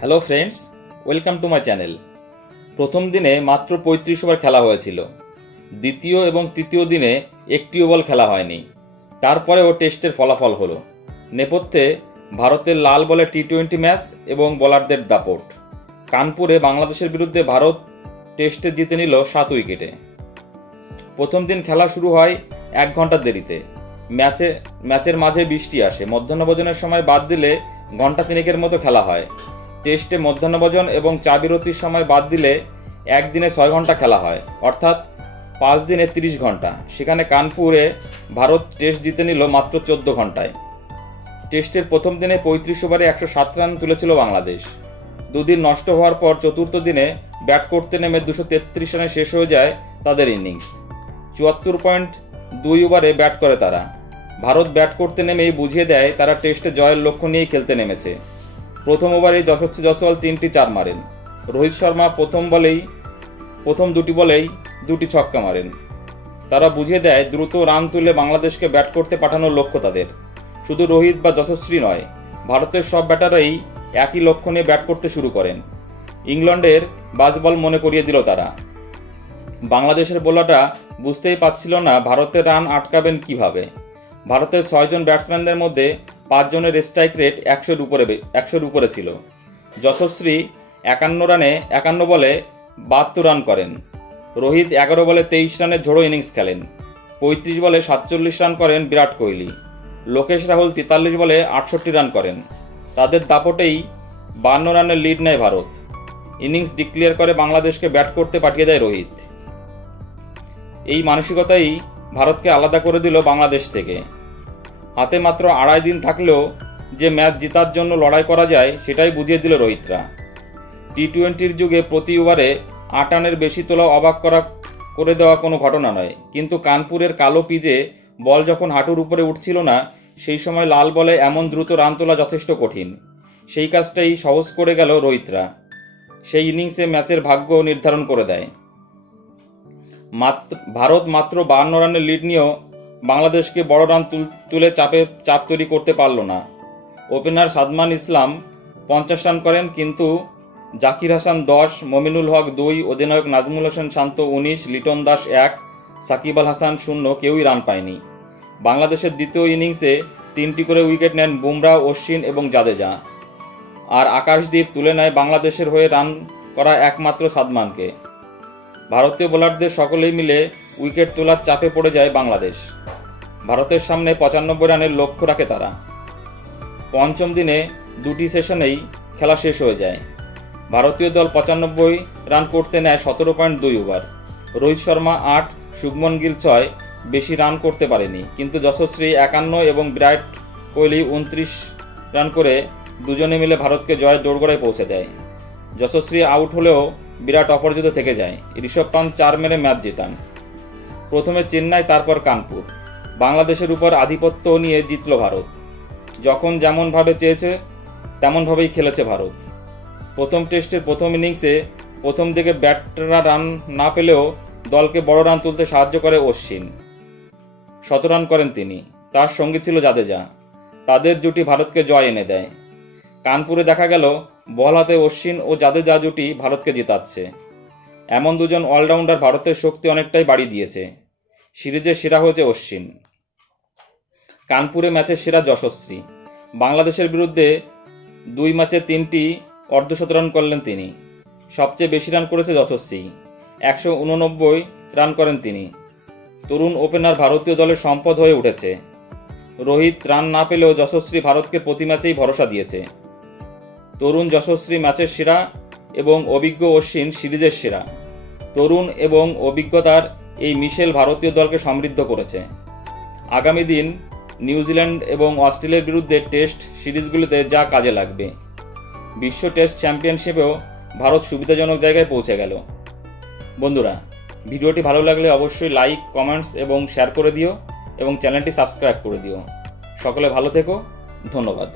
Hello friends, welcome to my channel. প্রথম দিনে মাত্র ৩৫ ওভার খেলা হয়েছিল। দ্বিতীয় এবং তৃতীয় দিনে একটিও বল খেলা হয়নি। তারপরেও টেস্টের ফলাফল হলো। নেপথ্যে ভারতের লাল বলে টি-20 ম্যাচ এবং বোলারদের দাপট। কানপুরে বাংলাদেশের বিরুদ্ধে ভারত টেস্টে জিতে নিল 7 উইকেটে। প্রথম দিন খেলা শুরু হয় 1 ঘন্টা দেরিতে। ম্যাচের মাঝে বৃষ্টি আসে। মধ্যাহ্নভোজনের সময় বাদ দিলে ঘন্টা 3 মতো খেলা হয়। টেস্টে মধ্যাহ্নভোজন এবং চা বিরতির সময় বাদ দিলে একদিনে 6 ঘন্টা খেলা হয়, অর্থাৎ 5 দিনে 30 ঘন্টা। সেখানে কানপুরে ভারত টেস্ট জিতে নিল মাত্র 14 ঘন্টায়। টেস্টের প্রথম দিনে 35 ওভারে 107 রান তুলেছিল বাংলাদেশ। দুদিন নষ্ট হওয়ার পর চতুর্থ দিনে ব্যাট করতে নেমে 233 রানে শেষ হয়ে যায় তাদের ইনিংস। 74.2 ওভারে ব্যাট করে তারা। ভারত ব্যাট করতে নেমেই বুঝিয়ে দেয় তারা টেস্টে জয়ের লক্ষ্য নিয়েই খেলতে নেমেছে। প্রথম ওভারেই যশস্বী জয়সওয়াল 3টি 4 মারেন। রোহিত শর্মা প্রথম দুটি বলেই 2টি ছক্কা মারেন। তারা বুঝিয়ে দেয় দ্রুত রান তুলে বাংলাদেশকে ব্যাট করতে পাঠানোর লক্ষ্য তাদের। শুধু রোহিত বা যশস্বী নয়, ভারতের সব ব্যাটারই একই লক্ষ্য নিয়ে ব্যাট করতে শুরু করেন। ইংল্যান্ডের বাজবল মনে করিয়ে দিল তারা। বাংলাদেশের বোলাররা বুঝতেই পারছিল না ভারতের রান আটকাবেন কিভাবে। ভারতের 6 জন ব্যাটসম্যানদের মধ্যে 5 জনের স্ট্রাইক রেট 100-র উপরে ছিল। যশস্বী 51 বলে 72 রান করেন। রোহিত 11 বলে 23 রানের ঝোড়ো ইনিংস খেলেন। 35 বলে 47 রান করেন বিরাট কোহলি। লোকেশ রাহুল 43 বলে 68 রান করেন। তাদের দাপটেই 52 রানের লিড নেয় ভারত। ইনিংস ডিক্লেয়ার করে বাংলাদেশকে ব্যাট করতে পাঠিয়ে দেয় রোহিত। এই মানসিকতাই ভারতকে আলাদা করে দিল বাংলাদেশ থেকে। হাতে মাত্র 2.5 দিন থাকলেও যে ম্যাচ জেতার জন্য লড়াই করা যায় সেটাই বুঝিয়ে দিল রোহিতরা। টি-20-র যুগে প্রতি ওভারে 8 রানের বেশি তোলা অবাক করে দেওয়া কোনো ঘটনা নয়, কিন্তু কানপুরের কালো পিচে বল যখন হাঁটুর উপরে উঠছিল না, সেই সময় লাল বলে এমন দ্রুত রান তোলা যথেষ্ট কঠিন। সেই কাজটাই সহজ করে গেল রোহিতরা। সেই ইনিংসে ম্যাচের ভাগ্য নির্ধারণ করে দেয়। ভারত মাত্র 52 রানের লিড নিয়েও বাংলাদেশকে বড় রান তুলে চাপ তৈরি করতে পারল না। ওপেনার সাদমান ইসলাম 50 রান করেন, কিন্তু জাকির হাসান 10, মমিনুল হক 2, অধিনায়ক নাজমুল হোসেন শান্ত 19, লিটন দাস 1, সাকিব আল হাসান 0, কেউই রান পায়নি। বাংলাদেশের দ্বিতীয় ইনিংসে 3টি করে উইকেট নেন বুমরাহ, অশ্বিন এবং জাদেজা। আর আকাশদীপ তুলে নেয় বাংলাদেশের হয়ে রান করা একমাত্র সাদমানকে। ভারতীয় বোলারদের সকলেই মিলে উইকেট তোলার চাপে পড়ে যায় বাংলাদেশ। ভারতের সামনে 95 রানের লক্ষ্য রাখে তারা। পঞ্চম দিনে 2টি সেশনেই খেলা শেষ হয়ে যায়। ভারতীয় দল 95 রান করতে নেয় 17.2 ওভার। রোহিত শর্মা 8, শুভমন গিল 6, বেশি রান করতে পারেনি, কিন্তু যশস্বী 51 এবং বিরাট কোহলি 29 রান করে দুজনে মিলে ভারতকে জয়ের দোরগোড়ায় পৌঁছে দেয়। যশস্বী আউট হলেও বিরাট অপরাজিত থেকে যায়। ঋষভ পান্ত 4 মেরে ম্যাচ জেতান। প্রথমে চেন্নাই, তারপর কানপুর। বাংলাদেশের উপর আধিপত্য নিয়ে জিতল ভারত। যখন যেমনভাবে চেয়েছে তেমনভাবেই খেলেছে ভারত। প্রথম টেস্টের প্রথম ইনিংসে প্রথম দিকে ব্যাটাররা রান না পেলেও দলকে বড় রান তুলতে সাহায্য করে অশ্বিন। 17 রান করেন তিনি। তার সঙ্গে ছিল জাদেজা। তাদের জুটি ভারতকে জয় এনে দেয়। কানপুরে দেখা গেল বল হাতে অশ্বিন ও জাদেজা জুটি ভারতকে জেতাচ্ছে। এমন দুজন অলরাউন্ডার ভারতের শক্তি অনেকটাই বাড়িয়ে দিয়েছে। সিরিজের সেরা হয়েছে অশ্বিন। কানপুরে ম্যাচের সেরা যশস্বী। বাংলাদেশের বিরুদ্ধে 2 ম্যাচে 3টি অর্ধশত রান করলেন তিনি। সবচেয়ে বেশি রান করেছে যশস্বী, 189 রান করেন তিনি। তরুণ ওপেনার ভারতীয় দলের সম্পদ হয়ে উঠেছে। রোহিত রান না পেলেও যশস্বী ভারতকে প্রতি ম্যাচেই ভরসা দিয়েছে। তরুণ যশস্বী ম্যাচের সেরা এবং অভিজ্ঞ অশ্বিন সিরিজের সেরা। তরুণ এবং অভিজ্ঞতার এই মিশেল ভারতীয় দলকে সমৃদ্ধ করেছে। আগামী দিন নিউজিল্যান্ড এবং অস্ট্রেলিয়ার বিরুদ্ধে টেস্ট সিরিজগুলিতে যা কাজে লাগবে। বিশ্ব টেস্ট চ্যাম্পিয়নশিপেও ভারত সুবিধাজনক জায়গায় পৌঁছে গেল। বন্ধুরা, ভিডিওটি ভালো লাগলে অবশ্যই লাইক, কমেন্টস এবং শেয়ার করে দিও এবং চ্যানেলটি সাবস্ক্রাইব করে দিও। সকলে ভালো থেকো। ধন্যবাদ।